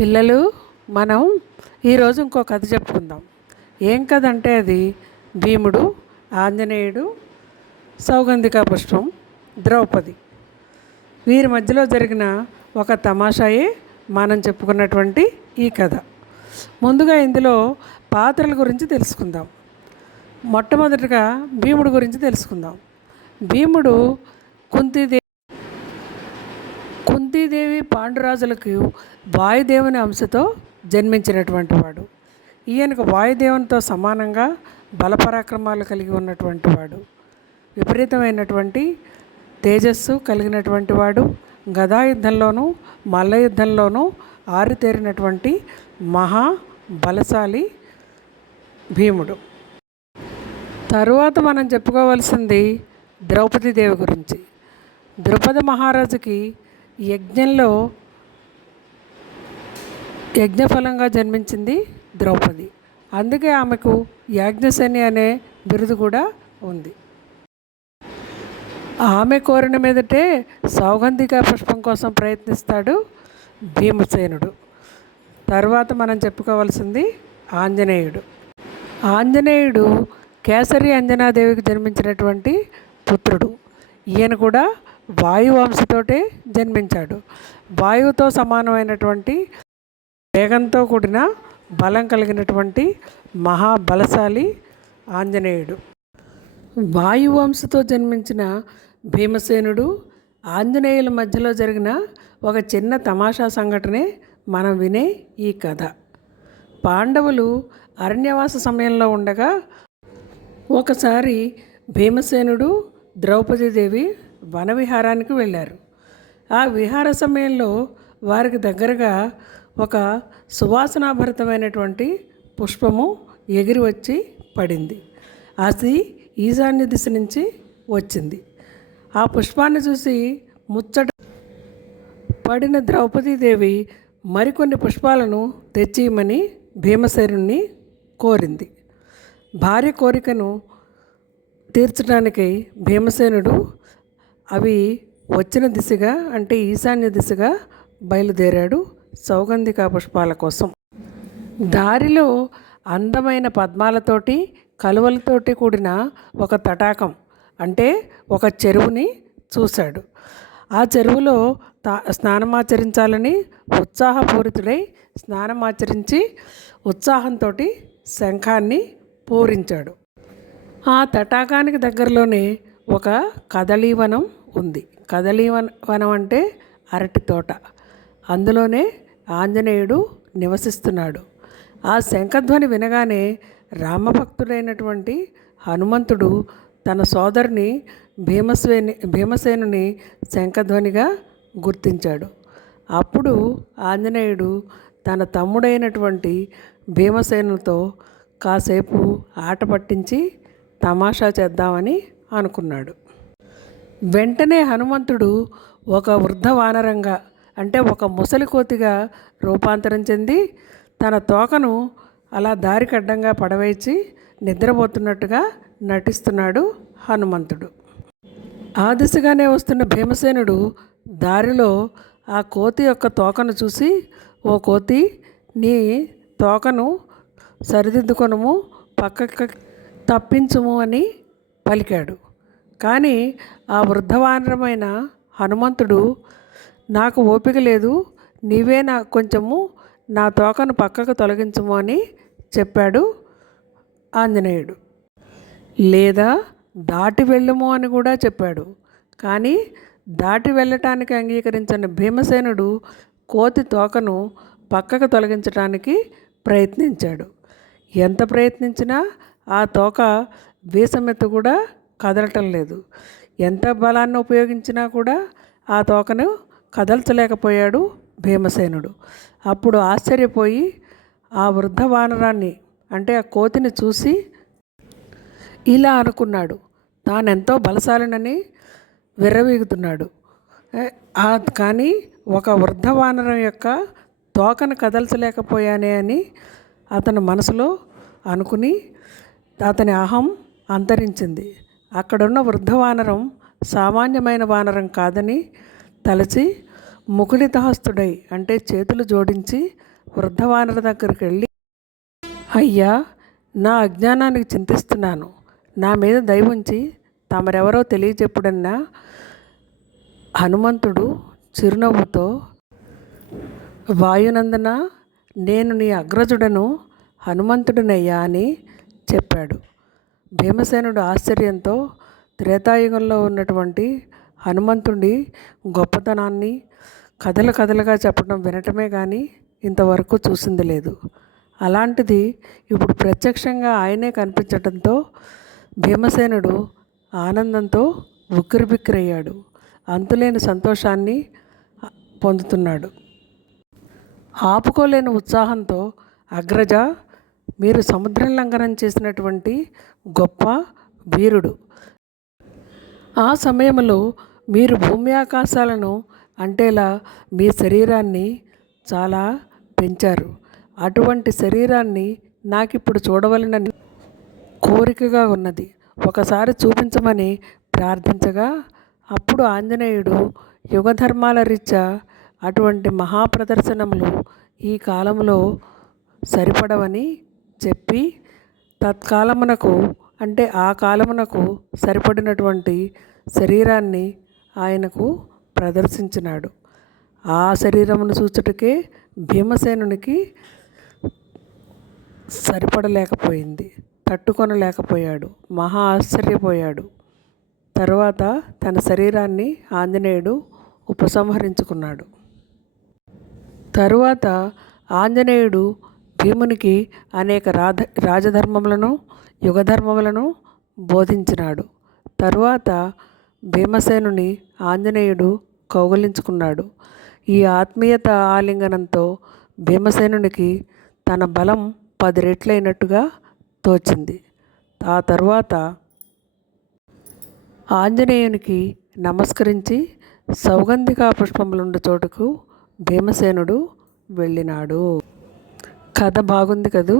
పిల్లలు మనం ఈరోజు ఇంకో కథ చెప్పుకుందాం. ఏం కథ అంటే అది? భీముడు ఆంజనేయుడు సౌగంధిక పుష్పం ద్రౌపది. వీరి మధ్యలో జరిగిన ఒక తమాషాయే మనం చెప్పుకున్నటువంటి ఈ కథ. ముందుగా ఇందులో పాత్రల గురించి తెలుసుకుందాం. మొట్టమొదటిగా భీముడు గురించి తెలుసుకుందాం. భీముడు కుంతిదే కుంతీదేవి పాండురాజులకు వాయుదేవుని అంశతో జన్మించినటువంటి వాడు. ఈయనకు వాయుదేవునితో సమానంగా బలపరాక్రమాలు కలిగి ఉన్నటువంటి వాడు. విపరీతమైనటువంటి తేజస్సు కలిగినటువంటి వాడు. గదా యుద్ధంలోనూ మల్ల యుద్ధంలోనూ ఆరితేరినటువంటి మహా బలశాలి భీముడు. తరువాత మనం చెప్పుకోవాల్సింది ద్రౌపదీదేవి గురించి. ద్రుపద మహారాజుకి యజ్ఞంలో యజ్ఞఫలంగా జన్మించింది ద్రౌపది. అందుకే ఆమెకు యాజ్ఞశని అనే బిరుదు కూడా ఉంది. ఆమె కోరిన మీదటే సౌగంధిక పుష్పం కోసం ప్రయత్నిస్తాడు భీమసేనుడు. తర్వాత మనం చెప్పుకోవాల్సింది ఆంజనేయుడు. ఆంజనేయుడు కేసరి అంజనాదేవికి జన్మించినటువంటి పుత్రుడు. ఈయన కూడా వాయువంశతోటే జన్మించాడు. వాయువుతో సమానమైనటువంటి వేగంతో కూడిన బలం కలిగినటువంటి మహాబలశాలి ఆంజనేయుడు. వాయువంశతో జన్మించిన భీమసేనుడు ఆంజనేయుల మధ్యలో జరిగిన ఒక చిన్న తమాషా సంఘటనే మనం వినే ఈ కథ. పాండవులు అరణ్యవాస సమయంలో ఉండగా ఒకసారి భీమసేనుడు ద్రౌపదీదేవి వనవిహారానికి వెళ్ళారు. ఆ విహార సమయంలో వారికి దగ్గరగా ఒక సువాసనాభరితమైనటువంటి పుష్పము ఎగిరి వచ్చి పడింది. అది ఈశాన్య దిశ నుంచి వచ్చింది. ఆ పుష్పాన్ని చూసి ముచ్చట పడిన ద్రౌపదీదేవి మరికొన్ని పుష్పాలను తెచ్చియమని భీమసేనుణ్ణి కోరింది. భార్య కోరికను తీర్చడానికి భీమసేనుడు అవి వచ్చిన దిశగా అంటే ఈశాన్య దిశగా బయలుదేరాడు సౌగంధిక పుష్పాల కోసం. దారిలో అందమైన పద్మాలతోటి కలువలతోటి కూడిన ఒక తటాకం అంటే ఒక చెరువుని చూశాడు. ఆ చెరువులో తా స్నానమాచరించాలని ఉత్సాహపూరితుడై స్నానమాచరించి ఉత్సాహంతో శంఖాన్ని పూరించాడు. ఆ తటాకానికి దగ్గరలోనే ఒక కదలీవనం ఉంది. కదలి వనం అంటే అరటి తోట. అందులోనే ఆంజనేయుడు నివసిస్తున్నాడు. ఆ శంఖధ్వని వినగానే రామభక్తుడైనటువంటి హనుమంతుడు తన సోదరుని భీమసేని భీమసేనుని శంఖధ్వనిగా గుర్తించాడు. అప్పుడు ఆంజనేయుడు తన తమ్ముడైనటువంటి భీమసేనుతో కాసేపు ఆట పట్టించి తమాషా చేద్దామని అనుకున్నాడు. వెంటనే హనుమంతుడు ఒక వృద్ధ వానరంగా అంటే ఒక ముసలి కోతిగా రూపాంతరం చెంది తన తోకను అలా దారికడ్డంగా పడవేసి నిద్రపోతున్నట్టుగా నటిస్తున్నాడు హనుమంతుడు. ఆ దిశగానే వస్తున్న భీమసేనుడు దారిలో ఆ కోతి యొక్క తోకను చూసి ఓ కోతి నీ తోకను సరిదిద్దుకొనుము పక్కకి తప్పించుము అని పలికాడు. కానీ ఆ వృద్ధవానరమైన హనుమంతుడు నాకు ఓపిక లేదు నీవే నా కొంచెము నా తోకను పక్కకు తొలగించము అని చెప్పాడు ఆంజనేయుడు. లేదా దాటి వెళ్ళము అని కూడా చెప్పాడు. కానీ దాటి వెళ్ళటానికి అంగీకరించిన భీమసేనుడు కోతి తోకను పక్కకు తొలగించడానికి ప్రయత్నించాడు. ఎంత ప్రయత్నించినా ఆ తోక వీసమెత్తు కూడా కదలటం లేదు. ఎంత బలాన్ని ఉపయోగించినా కూడా ఆ తోకను కదల్చలేకపోయాడు భీమసేనుడు. అప్పుడు ఆశ్చర్యపోయి ఆ వృద్ధ వానరాన్ని అంటే ఆ కోతిని చూసి ఇలా అనుకున్నాడు. తానెంతో బలశాలినని విర్రవీగుతున్నాడు. కానీ ఒక వృద్ధ వానరం యొక్క తోకను కదల్చలేకపోయానే అని అతని మనసులో అనుకుని అతని అహం అంతరించింది. అక్కడున్న వృద్ధ వానరం సామాన్యమైన వానరం కాదని తలచి ముకుళితహస్తుడై అంటే చేతులు జోడించి వృద్ధ వానర దగ్గరికి వెళ్ళి అయ్యా నా అజ్ఞానానికి చింతిస్తున్నాను. నా మీద దయవుంచి తమరెవరో తెలియచెప్పుడన్నా హనుమంతుడు చిరునవ్వుతో వాయునందన నేను నీ అగ్రజుడను హనుమంతుడినయ్యా అని చెప్పాడు. భీమసేనుడు ఆశ్చర్యంతో త్రేతాయుగంలో ఉన్నటువంటి హనుమంతుడి గొప్పతనాన్ని కథలు కథలుగా చెప్పడం వినటమే కానీ ఇంతవరకు చూసింది లేదు. అలాంటిది ఇప్పుడు ప్రత్యక్షంగా ఆయనే కనిపించడంతో భీమసేనుడు ఆనందంతో ఉక్కిరిబిక్కిరయ్యాడు అంతులేని సంతోషాన్ని పొందుతున్నాడు. ఆపుకోలేని ఉత్సాహంతో అగ్రజ మీరు సముద్రం లంఘనం చేసినటువంటి గొప్ప వీరుడు. ఆ సమయంలో మీరు భూమి ఆకాశాలను అంటేలా మీ శరీరాన్ని చాలా పెంచారు. అటువంటి శరీరాన్ని నాకు ఇప్పుడు చూడవలనని కోరికగా ఉన్నది. ఒకసారి చూపించమని ప్రార్థించగా అప్పుడు ఆంజనేయుడు యుగధర్మాల రీత్యా అటువంటి మహాప్రదర్శనములు ఈ కాలంలో సరిపడవని చెప్పి తత్కాలమునకు అంటే ఆ కాలమునకు సరిపడినటువంటి శరీరాన్ని ఆయనకు ప్రదర్శించినాడు. ఆ శరీరమును చూచుటకే భీమసేనునికి సరిపడలేకపోయింది. తట్టుకొనలేకపోయాడు. మహా ఆశ్చర్యపోయాడు. తరువాత తన శరీరాన్ని ఆంజనేయుడు ఉపసంహరించుకున్నాడు. తరువాత ఆంజనేయుడు భీమునికి అనేక రాధ రాజధర్మములను యుగధర్మములను బోధించినాడు. తరువాత భీమసేనుని ఆంజనేయుడు కౌగలించుకున్నాడు. ఈ ఆత్మీయత ఆలింగనంతో భీమసేనునికి తన బలం పది రెట్లైనట్టుగా తోచింది. ఆ తరువాత ఆంజనేయునికి నమస్కరించి సౌగంధికా పుష్పములుండు చోటుకు భీమసేనుడు వెళ్ళినాడు. కథ బాగుంది కదూ?